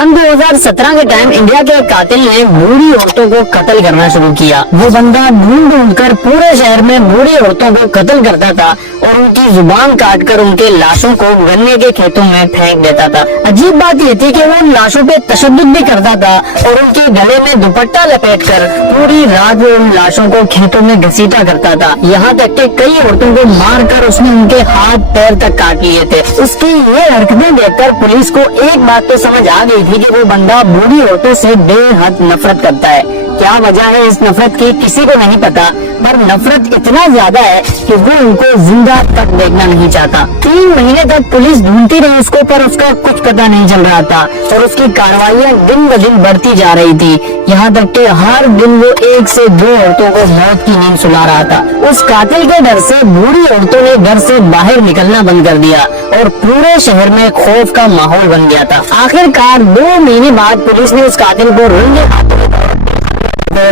सन 2017 के time India के एक कातिल ने बूढ़ी औरतों को कत्ल करना शुरू किया। वो बंदा ढूंढ ढूंढ कर पूरे शहर में बूढ़ी औरतों को कत्ल करता था और उनकी जुबान काट कर उनके लाशों को गन्ने के खेतों में फेंक देता था। अजीब बात ये थी कि वो उन लाशों पे तशद्दुद भी करता था और उनके गले में दुपट्टा लपेट कर पूरी रात वो उन लाशों को खेतों में घसीटा करता था। यहाँ तक कि कई औरतों को मार कर उसने उनके हाथ पैर तक काट लिए थे। उसकी ये हरकतें देखकर पुलिस को एक बात तो समझ आ गई थी कि वो बंदा बूढ़ी औरतों से बेहद नफरत करता है। क्या वजह है इस नफरत की किसी को नहीं पता, पर नफरत इतना ज्यादा है कि वो उनको जिंदा तक देखना नहीं चाहता। 3 महीने तक पुलिस ढूंढती रही उसको, पर उसका कुछ पता नहीं चल रहा था और उसकी कार्रवाइयाँ दिन ब दिन बढ़ती जा रही थी। यहाँ तक कि हर दिन वो 1 से 2 औरतों को मौत की नींद सुला रहा था। उस कातिल के डर से बूढ़ी औरतों ने घर से बाहर निकलना बंद कर दिया और पूरे शहर में खौफ का माहौल बन गया था। आखिरकार 2 महीने बाद पुलिस ने उस कातिल को रंगे हाथों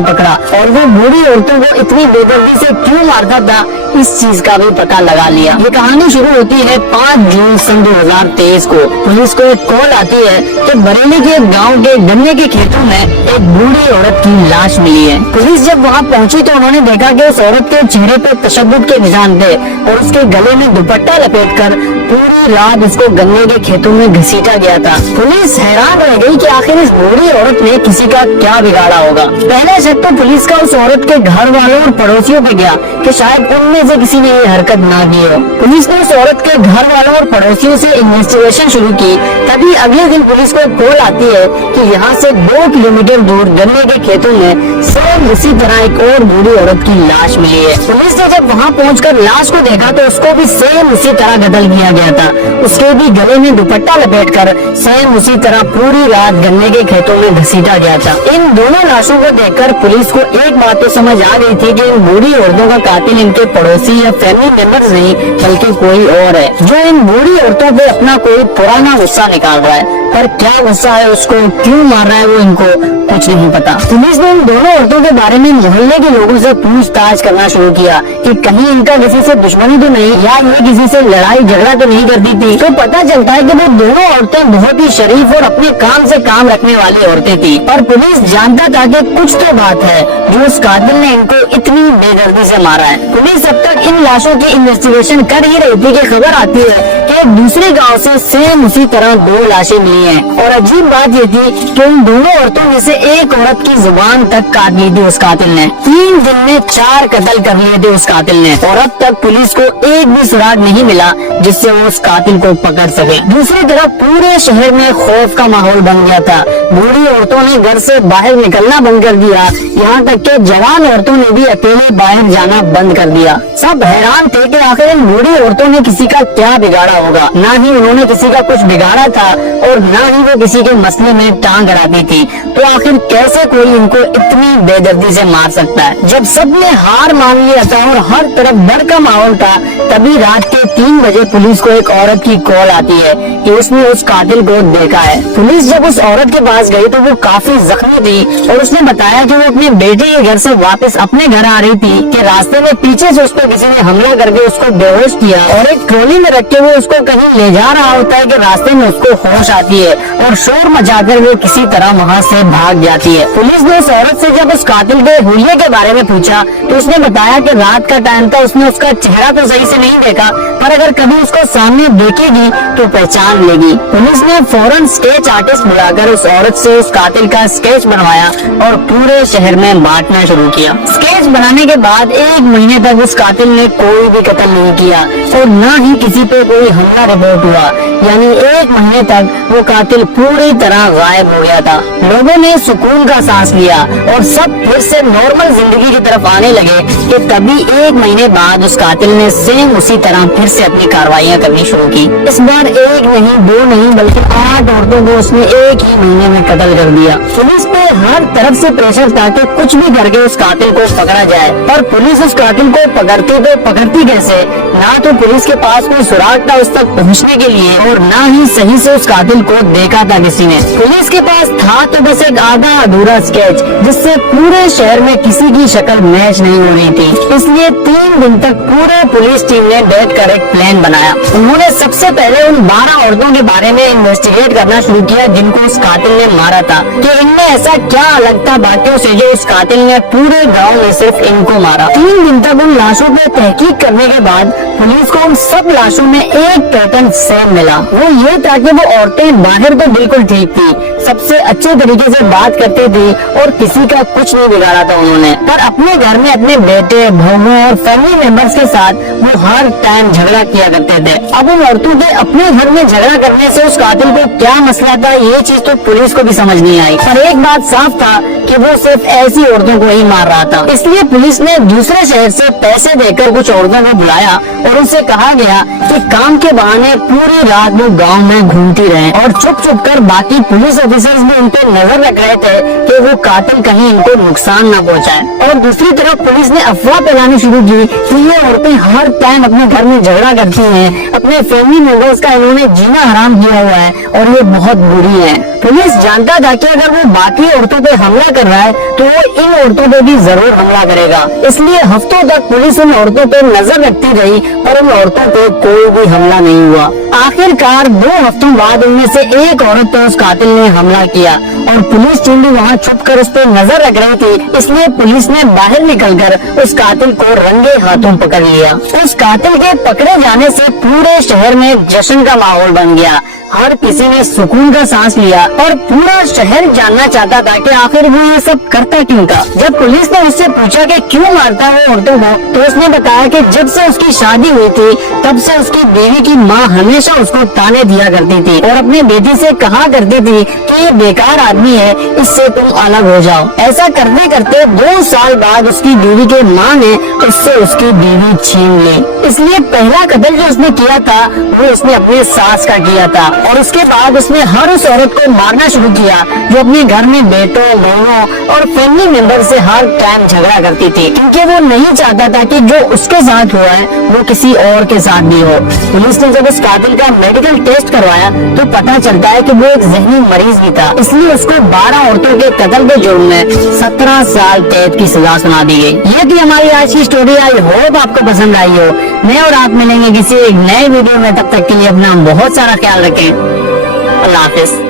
पकड़ा और वो बूढ़ी औरतों को इतनी बेदर्दी से क्यों मारता था इस चीज का भी पता लगा लिया। ये कहानी शुरू होती है 5 जून सन 2023 को। पुलिस को एक कॉल आती है कि बरेली के गांव के गन्ने के खेतों में एक बूढ़ी औरत की लाश मिली है। पुलिस जब वहां पहुंची तो उन्होंने देखा कि उस औरत के चेहरे पे तशद्दुद के निशान थे और उसके गले में दुपट्टा लपेटकर पूरी रात उसको गन्ने के खेतों में घसीटा गया था। पुलिस हैरान रह गई कि आखिर इस बूढ़ी औरत ने किसी का क्या बिगाड़ा होगा। पहले शक तो पुलिस का उस औरत के घर वालों और पड़ोसियों पे गया कि शायद उनमें से किसी ने ये हरकत ना की हो। पुलिस ने उस औरत के घर वालों और पड़ोसियों से इन्वेस्टिगेशन शुरू की। तभी अगले दिन पुलिस को कॉल आती है कि यहाँ से 2 किलोमीटर दूर गन्ने के खेतों में सेम इसी तरह एक और बूढ़ी औरत की लाश मिली है। पुलिस ने जब वहाँ पहुंचकर लाश को देखा तो उसको भी सेम उसी तरह कत्ल किया गया था। उसके भी गले में दुपट्टा लपेटकर सेम उसी तरह पूरी रात गन्ने के खेतों में घसीटा गया था। इन दोनों लाशों को देखकर पुलिस को एक बात तो समझ आ गई थी कि इन बूढ़ी औरतों का कातिल इनके पड़ोसी या फैमिली मेंबर्स नहीं बल्कि कोई और है, जो इन बूढ़ी औरतों पे अपना कोई पुराना गुस्सा निकाल रहा है। पर क्या गुस्सा है, उसको क्यों मार रहा है, वो इनको कुछ नहीं पता। पुलिस ने इन दोनों औरतों के बारे में मोहल्ले के लोगों से पूछताछ करना शुरू किया कि कहीं इनका किसी से दुश्मनी तो नहीं या ये किसी से लड़ाई झगड़ा तो नहीं करती थी। तो पता चलता है कि वो दोनों औरतें बहुत ही शरीफ और अपने काम से काम रखने वाली औरतें थी। पर पुलिस जानता था कि कुछ तो बात है जो उस कातिल ने इनको इतनी बेदर्दी से मारा है। पुलिस अब तक इन लाशों की इन्वेस्टिगेशन कर ही रही थी कि खबर आती है कि एक दूसरे गांव से सेम उसी तरह 2 लाशें मिली हैं। और अजीब बात ये थी कि उन दोनों औरतों में से एक औरत की जुबान तक काट ली थी उस कातिल ने। 3 दिन में 4 कत्ल कर लिए थे उस कातिल ने और अब तक पुलिस को एक भी सुराग नहीं मिला जिससे वो उस कातिल को पकड़ सके। दूसरी तरफ पूरे शहर में खौफ का माहौल बन गया था। बूढ़ी औरतों ने घर से बाहर निकलना बंद कर दिया, यहाँ तक कि जवान औरतों ने भी अकेले बाहर जाना बंद कर दिया। सब हैरान थे कि आखिर इन बूढ़ी औरतों ने किसी का क्या बिगाड़ा होगा। ना ही उन्होंने किसी का कुछ बिगाड़ा था और ना ही वो किसी के मसले में टांग अड़ाती थी। तो आखिर कैसे कोई इनको इतनी बेदर्दी से मार सकता है। जब सबने हार मान लिया था और हर तरफ डर का माहौल था, तभी रात के 3 बजे पुलिस को एक औरत की कॉल आती है कि उसने उस कातिल को देखा है। पुलिस जब उस औरत के पास गई तो वो काफी जख्मी थी और उसने बताया कि वो अपने बेटे के घर से वापस अपने घर आ रही थी कि रास्ते में पीछे से उस पर किसी ने हमला करके उसको बेहोश किया और एक ट्रॉली में रख के वो उसको कहीं ले जा रहा होता है कि रास्ते में उसको होश आती है और शोर मचाकर वो किसी तरह वहाँ से भाग जाती है। पुलिस ने उस औरत से जब उस कातिल के हुलिये के बारे में पूछा तो उसने बताया कि रात का टाइम था, उसने उसका चेहरा तो सही से नहीं देखा, पर अगर कभी उसको सामने देखेगी तो पहचान लेगी। पुलिस ने फौरन स्केच आर्टिस्ट बुलाकर उस औरत से उस कातिल का स्केच बनवाया और पूरे शहर में बांटना शुरू किया। स्केच बनाने के बाद 1 महीने तक उस कातिल ने कोई भी कत्ल नहीं किया और न ही किसी पे कोई हमला रिपोर्ट हुआ, यानी 1 महीने तक वो कातिल पूरी तरह गायब हो गया था। लोगों ने सुकून का सांस लिया और सब फिर से नॉर्मल जिंदगी की तरफ आने लगे कि तभी 1 महीने बाद उस कातिल ने सेम उसी तरह फिर से अपनी कार्रवाइयाँ करनी शुरू की। इस बार 1 नहीं 2 नहीं बल्कि 8 औरतों को उसने 1 ही महीने में ने कत्ल कर दिया। पुलिस पे हर तरफ से प्रेशर था कि कुछ भी करके उस कातिल को पकड़ा जाए, पर पुलिस उस कातिल को पकड़ती तो पकड़ती कैसे? ना तो पुलिस के पास कोई सुराग था उस तक पहुंचने के लिए, और ना ही सही से उस कातिल को देखा था किसी ने। पुलिस के पास था तो बस एक आधा अधूरा स्केच, जिससे पूरे शहर में किसी की शक्ल मैच नहीं हो रही थी। इसलिए 3 दिन तक पूरे पुलिस टीम ने बैठ कर एक प्लान बनाया। उन्होंने सबसे पहले उन 12 औरतों के बारे में इन्वेस्टिगेट करना शुरू किया जिनको उस कातिल ने मारा था, कि इनमें ऐसा क्या अलग था बाकियों से जो उस कातिल ने पूरे गांव में सिर्फ इनको मारा। 3 दिन तक उन लाशों पे तहकीक करने के बाद पुलिस को उन सब लाशों में एक पैटर्न सेम मिला। वो ये था कि वो औरतें बाहर तो बिल्कुल ठीक थी, सबसे अच्छे तरीके से बात करती थी और किसी का कुछ नहीं बिगाड़ा था उन्होंने, पर अपने घर में अपने बेटे, बहुओं और फैमिली मेंबर्स के साथ वो हर टाइम झगड़ा किया करते थे। अब उन औरतों के अपने घर में झगड़ा करने से उस कातिल को क्या मसला था, ये चीज तो पुलिस को भी समझ नहीं आई। पर एक बात साफ था कि वो सिर्फ ऐसी औरतों को ही मार रहा था। इसलिए पुलिस ने दूसरे शहर से पैसे देकर कुछ औरतों को बुलाया और उनसे कहा गया कि काम के बहाने पूरी रात वो गांव में घूमती रहे और चुप चुप कर बाकी पुलिस ऑफिसर्स भी उन पर नजर रख रहे थे कि वो कातिल कहीं इनको नुकसान न पहुंचाए। और दूसरी तरफ पुलिस ने अफवाह फैलानी शुरू की कि ये औरतें हर टाइम अपने घर में झगड़ा करती हैं, अपने फैमिली मेंबर्स का इन्होंने जीना हराम किया हुआ है और ये बहुत बुरी है। पुलिस जानता था कि अगर वो बाकी औरतों पे हमला कर रहा है तो वो इन औरतों पे भी जरूर हमला करेगा। इसलिए हफ्तों तक पुलिस उन औरतों पे नजर रखती रही, पर उन औरतों पे कोई भी हमला नहीं हुआ। आखिरकार 2 हफ्तों बाद उनमें से एक औरत पर उस कातिल ने हमला किया और पुलिस टीम भी वहाँ छुप कर उस पर नजर रख रही थी। इसलिए पुलिस ने बाहर निकलकर उस कातिल को रंगे हाथों पकड़ लिया। उस कातिल के पकड़े जाने से पूरे शहर में एक जश्न का माहौल बन गया। हर किसी ने सुकून का सांस लिया और पूरा शहर जानना चाहता था कि आखिर वो ये सब करता क्यों था। जब पुलिस ने उससे पूछा कि क्यों मारता है औरतों को, तो उसने बताया कि जब से उसकी शादी हुई थी तब से उसकी बीवी की माँ हमेशा उसको ताने दिया करती थी और अपने बेटी से कहा करती थी कि ये बेकार आदमी है, इससे तुम अलग हो जाओ। ऐसा करते करते 2 साल बाद उसकी बीवी के माँ ने उससे उसकी बीवी छीन ली। इसलिए पहला कत्ल जो उसने किया था वो उसने अपने सास का किया था और उसके बाद उसने हर उस औरत को मारना शुरू किया जो अपने घर में बेटों, बहनों और फैमिली मेंबर से हर टाइम झगड़ा करती थी, क्योंकि वो नहीं चाहता था कि जो उसके साथ हुआ है वो किसी और के साथ भी हो। पुलिस ने जब उस कातिल का मेडिकल टेस्ट करवाया तो पता चलता है कि वो एक जहनी मरीज भी था। इसलिए उसको 12 औरतों के कत्ल के जुर्म में 17 साल कैद की सजा सुना दी गई। ये थी हमारी आज की स्टोरी। आई होप आपको पसंद आई हो। मैं और आप मिलेंगे किसी एक नए वीडियो में, तब तक के लिए अपना बहुत सारा ख्याल रखें। अल्लाह हाफिज।